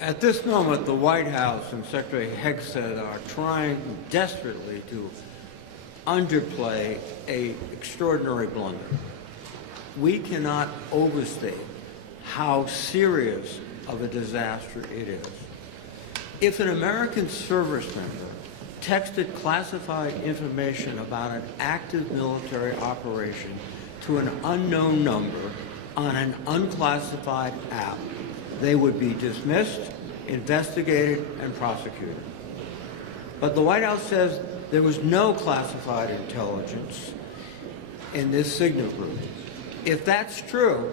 At this moment, the White House and Secretary Hegseth are trying desperately to underplay an extraordinary blunder. We cannot overstate how serious of a disaster it is. If an American service member texted classified information about an active military operation to an unknown number on an unclassified app, they would be dismissed, investigated, and prosecuted. But the White House says there was no classified intelligence in this signal group. If that's true,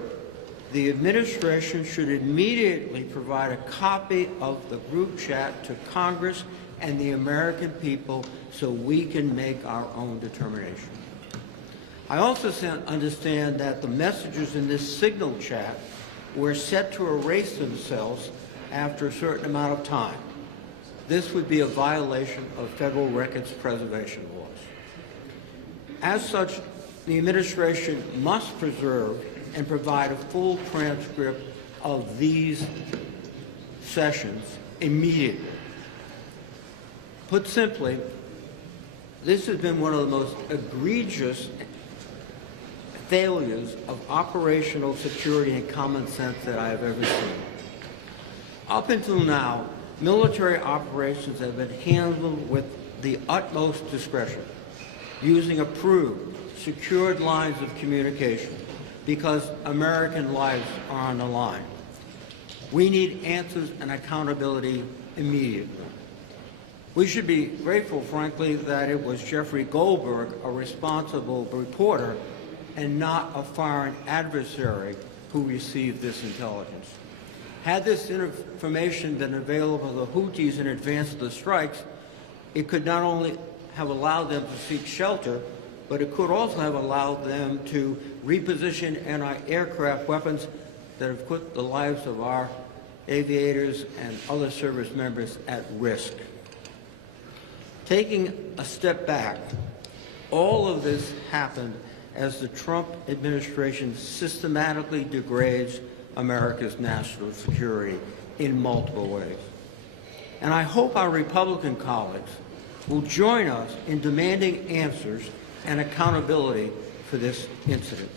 the administration should immediately provide a copy of the group chat to Congress and the American people so we can make our own determination. I also understand that the messages in this signal chat were set to erase themselves after a certain amount of time. This would be a violation of federal records preservation laws. As such, the administration must preserve and provide a full transcript of these sessions immediately. Put simply, this has been one of the most egregious failures of operational security and common sense that I have ever seen. Up until now, military operations have been handled with the utmost discretion, using approved, secured lines of communication, because American lives are on the line. We need answers and accountability immediately. We should be grateful, frankly, that it was Jeffrey Goldberg, a responsible reporter, and not a foreign adversary who received this intelligence. Had this information been available to the Houthis in advance of the strikes, it could not only have allowed them to seek shelter, but it could also have allowed them to reposition anti-aircraft weapons that have put the lives of our aviators and other service members at risk. Taking a step back, all of this happened as the Trump administration systematically degrades America's national security in multiple ways. And I hope our Republican colleagues will join us in demanding answers and accountability for this incident.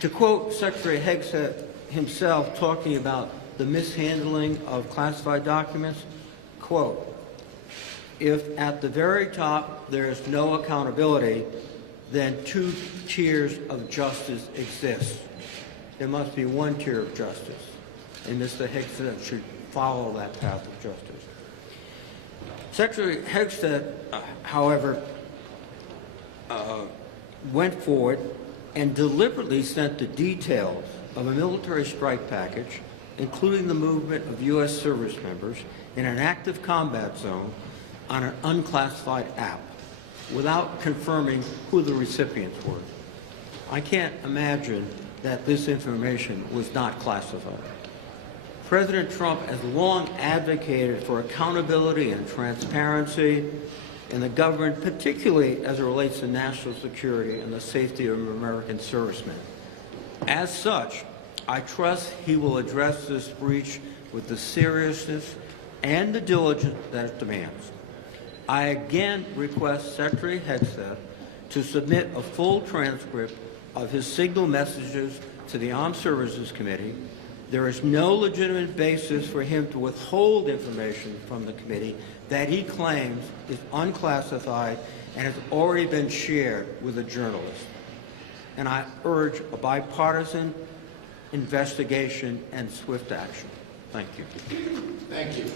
To quote Secretary Hegseth himself talking about the mishandling of classified documents, quote, "If at the very top there is no accountability, then two tiers of justice exist. There must be one tier of justice, and Mr. Hegseth should follow that path of justice." Secretary Hegseth, however, went forward and deliberately sent the details of a military strike package, including the movement of U.S. service members in an active combat zone on an unclassified app, without confirming who the recipients were. I can't imagine that this information was not classified. President Trump has long advocated for accountability and transparency in the government, particularly as it relates to national security and the safety of American servicemen. As such, I trust he will address this breach with the seriousness and the diligence that it demands. I again request Secretary Hegseth to submit a full transcript of his signal messages to the Armed Services Committee. There is no legitimate basis for him to withhold information from the committee that he claims is unclassified and has already been shared with a journalist. And I urge a bipartisan investigation and swift action. Thank you. Thank you.